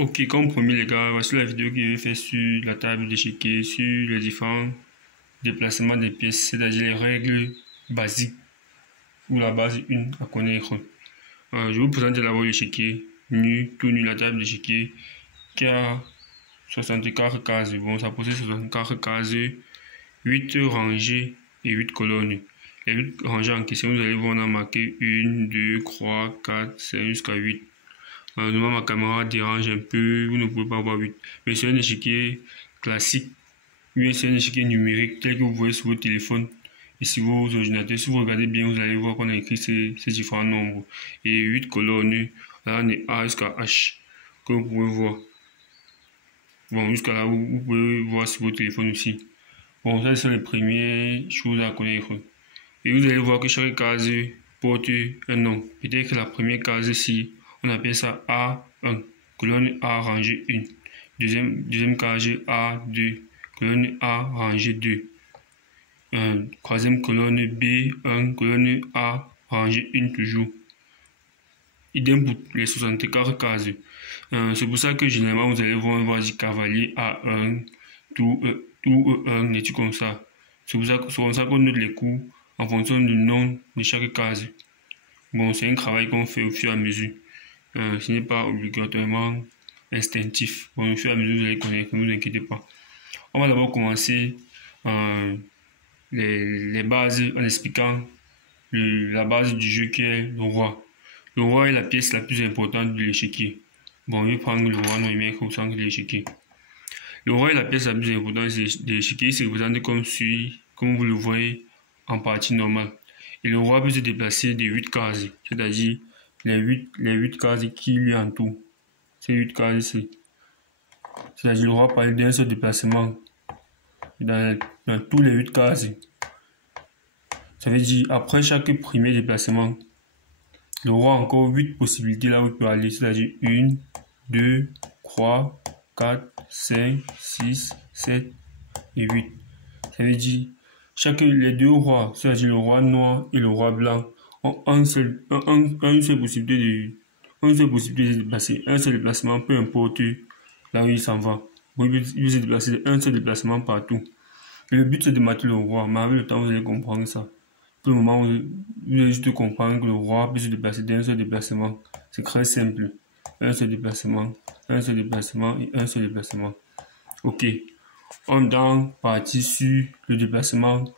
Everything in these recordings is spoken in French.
Ok, comme promis les gars, voici la vidéo que je vais faire sur la table d'échiquier, sur les différents déplacements des pièces, c'est-à-dire les règles basiques ou la base 1 à connaître. Je vous présente d'abord l'échiquier nu, tout nu, la table d'échiquier qui a 64 cases. Bon, ça possède 64 cases, 8 rangées et 8 colonnes. Les 8 rangées en question, vous allez voir, on a marqué 1, 2, 3, 4, 5 jusqu'à 8. Normalement, ma caméra dérange un peu, vous ne pouvez pas voir 8. Mais c'est un échiquier classique, oui, c'est un échiquier numérique tel que vous voyez sur votre téléphone et sur vos ordinateurs. Si vous regardez bien, vous allez voir qu'on a écrit ces différents nombres. Et 8 colonnes, là on est A jusqu'à H, que vous pouvez voir. Bon, jusqu'à là, vous pouvez voir sur votre téléphone aussi. Bon, ça c'est les premières choses à connaître. Et vous allez voir que chaque case porte un nom. Peut-être que la première case ici, on appelle ça A1, colonne A rangée 1. Deuxième case A2, colonne A rangée 2. Troisième colonne B1, colonne A rangée 1 toujours. Idem pour les 64 cases. C'est pour ça que généralement vous allez voir du cavalier A1, tout E1, et tout comme ça. C'est comme ça qu'on note les coups en fonction du nom de chaque case. Bon, c'est un travail qu'on fait au fur et à mesure. Ce n'est pas obligatoirement instinctif. Bon, au fur et à mesure, vous allez connaître, ne vous inquiétez pas. On va d'abord commencer les bases en expliquant la base du jeu qui est le roi. Le roi est la pièce la plus importante de l'échiquier. Bon, je vais prendre le roi, non, il met au centre de l'échiquier. Le roi est la pièce la plus importante de l'échiquier. Il se représente comme vous le voyez en partie normale. Et le roi peut se déplacer de 8 cases, c'est-à-dire les 8 cases qui lui entourent. Ces 8 cases ici. C'est-à-dire le roi parle d'un seul déplacement dans tous les 8 cases. Ça veut dire après chaque premier déplacement, le roi a encore 8 possibilités là où il peut aller, c'est-à-dire 1, 2, 3, 4, 5, 6, 7 et 8. Ça veut dire les deux rois, c'est-à-dire le roi noir et le roi blanc, ont une seule possibilité de se déplacer. Un seul déplacement, peu importe là où il s'en va. Il peut se déplacer un seul déplacement partout. Et le but c'est de mater le roi, mais avec le temps vous allez comprendre ça. Pour le moment, vous allez juste comprendre que le roi peut se déplacer d'un seul déplacement. C'est très simple. Un seul déplacement, un seul déplacement et un seul déplacement. Ok. On est parti sur le déplacement de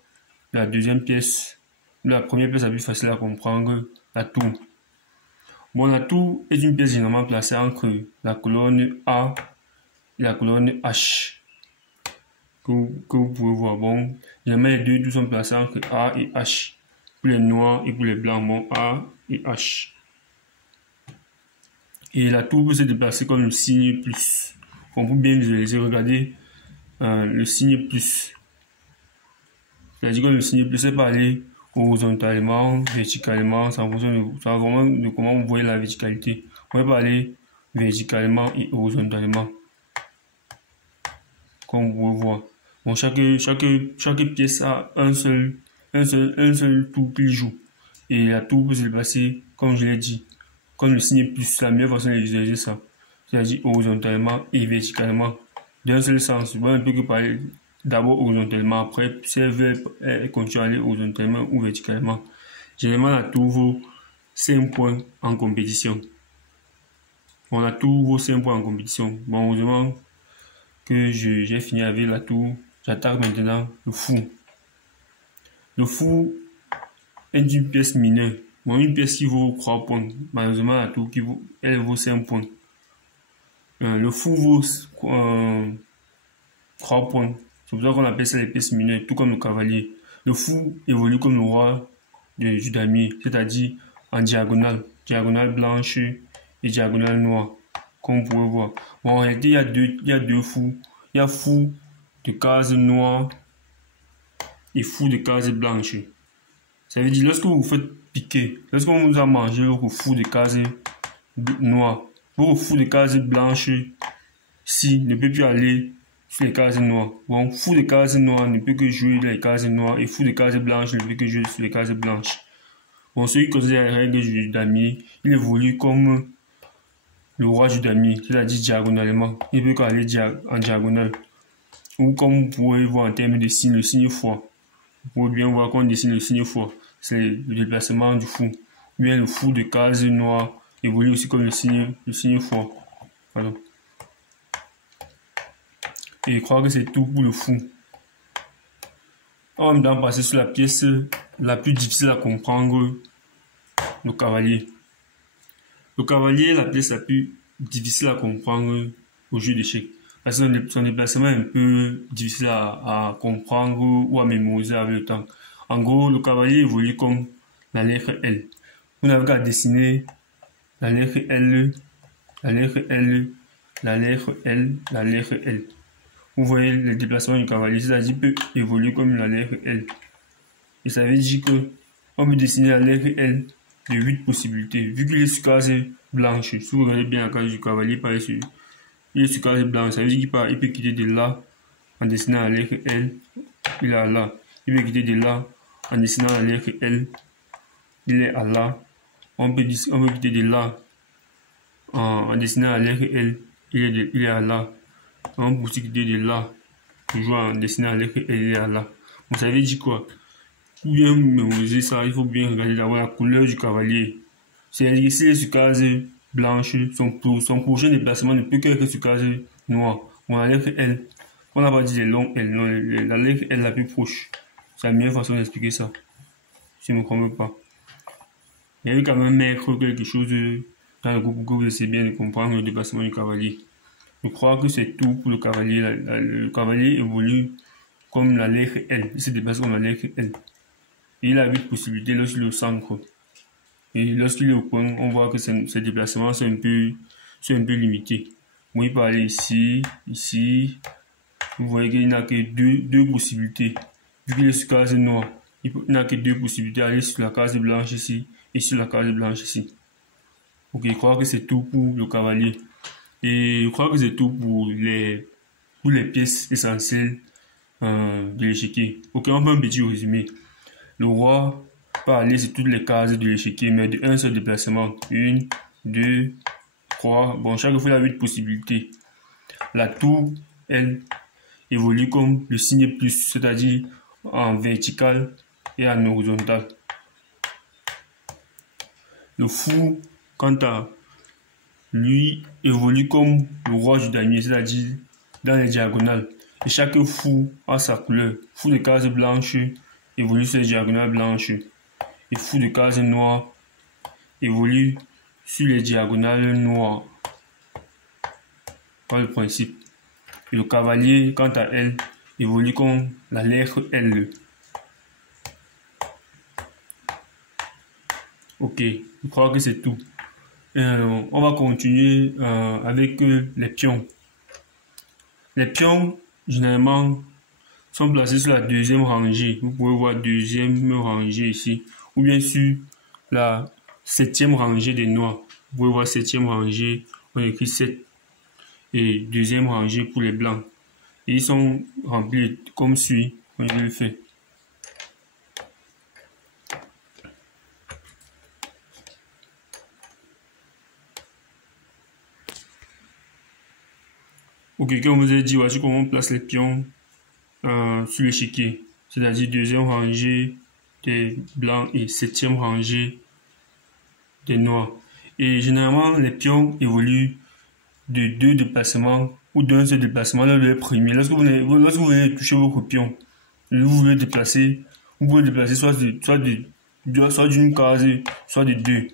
la deuxième pièce. La première pièce est plus facile à comprendre, la tour. Bon, la tour est une pièce généralement placée entre la colonne A et la colonne H. Que vous pouvez voir. Bon, généralement les deux sont placés entre A et H. Pour les noirs et pour les blancs, bon, A et H. Et la tour peut se déplacer comme le signe plus. On peut bien visualiser, regardez le signe plus. C'est-à-dire que le signe plus, c'est pas aller horizontalement, verticalement, ça va vraiment de comment vous voyez la verticalité. On peut aller verticalement et horizontalement. Comme vous pouvez voir. Bon, chaque pièce a un seul tour qu'il joue. Et la tour peut se déplacer, comme je l'ai dit, comme le signe plus, la meilleure façon de visualiser ça. C'est-à-dire horizontalement et verticalement. D'un seul sens. Bon, on ne peut que parler d'abord horizontalement, après, si elle veut continuer à aller horizontalement ou verticalement. Généralement, la tour vaut 5 points en compétition. Bon, la tour vaut 5 points en compétition. Bon, heureusement que j'ai fini avec la tour. J'attaque maintenant le fou. Le fou est une pièce mineure. Bon, une pièce qui vaut 3 points. Malheureusement, la tour elle vaut 5 points. Le fou vaut 3 points. C'est pour ça qu'on appelle ça les pièces mineures, tout comme le cavalier. Le fou évolue comme le roi du damier, c'est-à-dire en diagonale. Diagonale blanche et diagonale noire, comme vous pouvez voir. Bon, en réalité, il y a deux fous. Il y a fou de case noire et fou de case blanche. Ça veut dire, lorsque vous faites piquer, lorsqu'on vous a mangé votre fou de case noire, votre fou de case blanche, si ne peut plus aller sur les cases noires. Bon, fou de cases noires ne peut que jouer les cases noires et fou de cases blanches ne peut que jouer sur les cases blanches. Bon, celui qui connaît les règles du damier, il évolue comme le roi du damier, c'est-à-dire diagonalement. Il peut aller en diagonale. Ou comme vous pouvez voir en termes de signe, le signe fois. Vous pouvez bien voir qu'on dessine le signe fois. C'est le déplacement du fou. Bien le fou de case noire évolue aussi comme le signe fois. Voilà. Et je crois que c'est tout pour le fou. On va maintenant passer sur la pièce la plus difficile à comprendre, le cavalier. Le cavalier est la pièce la plus difficile à comprendre au jeu d'échecs. Parce que son déplacement est un peu difficile à comprendre ou à mémoriser avec le temps. En gros, le cavalier évolue comme la lettre L. Vous n'avez qu'à dessiner la lettre L, la lettre L, la lettre L, la lettre L. Vous voyez le déplacement du cavalier, c'est-à-dire peut évoluer comme la lettre L. Et ça veut dire que on peut dessiner la lettre L de 8 possibilités. Vu qu'il est sur case blanche, si vous regardez bien la case du cavalier, il est sur case blanche, ça veut dire qu'il peut quitter de là en dessinant la lettre L, il est à là. Il peut quitter de là en dessinant la lettre L, il est à là. On peut quitter de là en dessinant la lettre L, il est à là. On peut aussi quitter de là, toujours en dessinant la lettre L, il est à là. Donc ça veut dire quoi? Pour bien mémoriser ça, il faut bien regarder d'abord la couleur du cavalier. C'est-à-dire que s'il est sur case blanche, son prochain déplacement ne peut qu'être sur case noire. On a la lettre L. On n'a pas dit les longs L, non, la lettre L la plus proche. C'est la meilleure façon d'expliquer ça. Si je ne me trompe pas. Il y a quand même mettre quelque chose dans le groupe pour que vous essayez bien de comprendre le déplacement du cavalier. Je crois que c'est tout pour le cavalier. Le cavalier évolue comme la lettre L. Il se déplace comme la lettre L. Et il a 8 possibilités lorsqu'il est au centre. Et lorsqu'il est au point, on voit que ses déplacements sont un peu limités. Vous pouvez aller ici, ici. Vous voyez qu'il n'a que deux possibilités. Vu qu'il est sur case noire, il n'a que 2 possibilités. Aller sur la case blanche ici et sur la case blanche ici. Ok, je crois que c'est tout pour le cavalier. Et je crois que c'est tout pour les pièces essentielles de l'échiquier. Ok, on fait un petit résumé. Le roi peut aller sur toutes les cases de l'échiquier, mais de un seul déplacement. 1, 2, 3. Bon, chaque fois, il y a 8 possibilités. La tour, elle, évolue comme le signe plus, c'est-à-dire en vertical et en horizontal. Le fou, quant à lui, évolue comme le roi du damier, c'est-à-dire dans les diagonales. Et chaque fou a sa couleur. Fou de case blanche évolue sur les diagonales blanches. Et fou de case noire évolue sur les diagonales noires. Par le principe. Et le cavalier, quant à elle, évolue comme la lettre L. Ok, je crois que c'est tout. On va continuer avec les pions. Les pions, généralement, sont placés sur la deuxième rangée. Vous pouvez voir deuxième rangée ici. Ou bien sur la 7e rangée des noirs. Vous pouvez voir 7e rangée. On écrit 7. Et deuxième rangée pour les blancs. Et ils sont remplis comme suit. On le fait. Ok, comme vous avez dit, voici comment on place les pions sur l'échiquier. C'est-à-dire deuxième rangée des blancs et 7e rangée des noirs. Et généralement, les pions évoluent de 2 déplacements ou d'un seul déplacement dans le premier. Lorsque vous venez toucher votre pion, vous voulez déplacer, vous pouvez déplacer soit d'une case, soit de 2.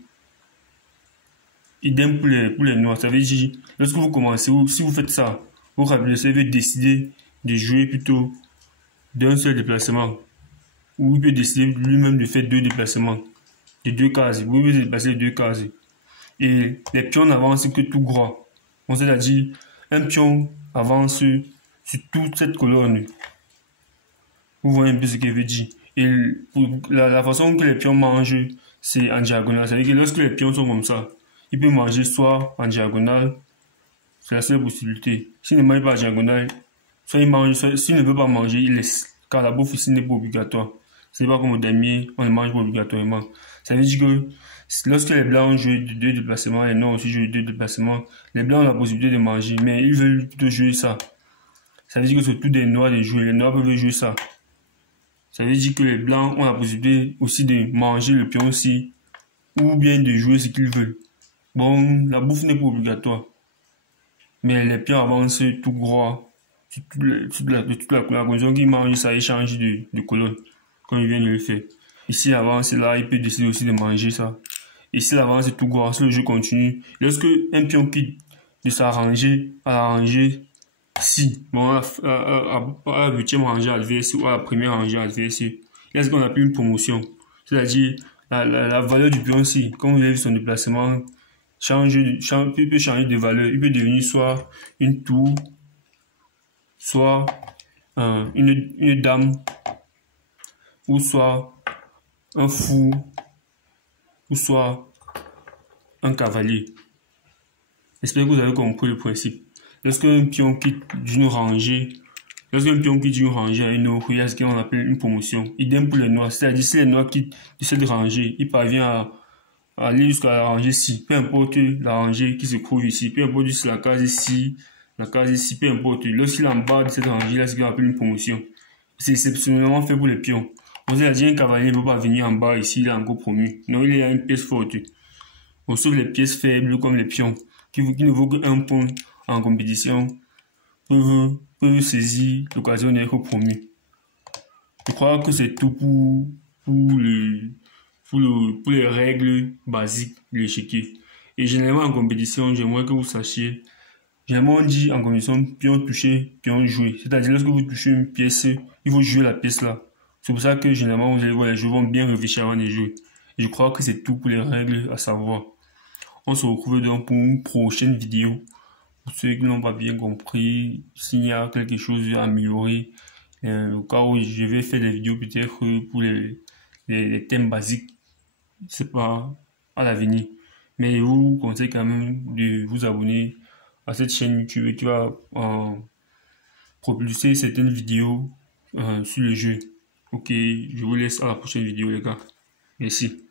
Idem pour les noirs. Ça veut dire, lorsque vous commencez, si vous faites ça, votre adversaire veut décider de jouer plutôt d'un seul déplacement. Ou il peut décider lui-même de faire 2 déplacements de 2 cases. Vous pouvez déplacer 2 cases. Et les pions n'avancent que tout droit. C'est-à-dire, un pion avance sur toute cette colonne. Vous voyez un peu ce que je veux dire. Et la façon que les pions mangent, c'est en diagonale. C'est-à-dire que lorsque les pions sont comme ça, ils peuvent manger soit en diagonale, c'est la seule possibilité. S'ils ne mangent pas en diagonale, soit ils mangent, s'ils ne veulent pas manger, ils laissent. Car la bouffe ici n'est pas obligatoire. Ce n'est pas comme au damier, on ne mange pas obligatoirement. Ça veut dire que Lorsque les blancs jouent 2 déplacements, les noirs aussi jouent 2 déplacements, les blancs ont la possibilité de manger, mais ils veulent plutôt jouer ça. Ça veut dire que c'est tout des noirs de jouer. Les noirs peuvent jouer ça. Ça veut dire que les blancs ont la possibilité aussi de manger le pion aussi, ou bien de jouer ce qu'ils veulent. Bon, la bouffe n'est pas obligatoire. Mais les pions avancent tout gros, de toute la couleur. Quand ils mangent ça, ils changent de couleur quand ils viennent de le faire. Ici, avance là, il peut décider aussi de manger ça. Ici, l'avance tout gros, si le jeu continue. Lorsque un pion quitte de sa rangée à la rangée, si, bon, à la 8e rangée adverse ou à la première rangée adverse, il y a ce qu'on appelle une promotion. C'est-à-dire, la valeur du pion, si, quand vous avez son déplacement, il peut changer de valeur. Il peut devenir soit une tour, soit une dame, ou soit un fou, ou soit un cavalier. J'espère que vous avez compris le principe. Lorsqu'un pion quitte d'une rangée à une autre, il y a ce qu'on appelle une promotion. Idem pour les noirs. C'est-à-dire, si les noirs quittent de cette rangée, ils parviennent à aller jusqu'à la rangée ci. Peu importe la rangée qui se trouve ici, peu importe si la case ici, peu importe. Lorsqu'il est en bas de cette rangée, il y a ce qu'on appelle une promotion. C'est exceptionnellement fait pour les pions. On s'est dit, un cavalier ne peut pas venir en bas ici, il est encore promu. Non, il est à une pièce forte. On sauve les pièces faibles comme les pions, qui ne vaut qu'un point en compétition, peuvent saisir l'occasion d'être promu. Je crois que c'est tout pour les règles basiques de l'échiquier. Et généralement en compétition, j'aimerais que vous sachiez, généralement on dit en compétition, pion touché, pion joué. C'est-à-dire lorsque vous touchez une pièce, il faut jouer la pièce là. C'est pour ça que généralement vous allez voir les joueurs vont bien réfléchir avant de jouer. Et je crois que c'est tout pour les règles à savoir. On se retrouve donc pour une prochaine vidéo. Pour ceux qui n'ont pas bien compris, s'il y a quelque chose à améliorer, au cas où je vais faire des vidéos peut-être pour les thèmes basiques, c'est pas à l'avenir. Mais je vous conseille quand même de vous abonner à cette chaîne YouTube qui va propulser certaines vidéos sur le jeu. Ok, je vous laisse à la prochaine vidéo les gars. Merci.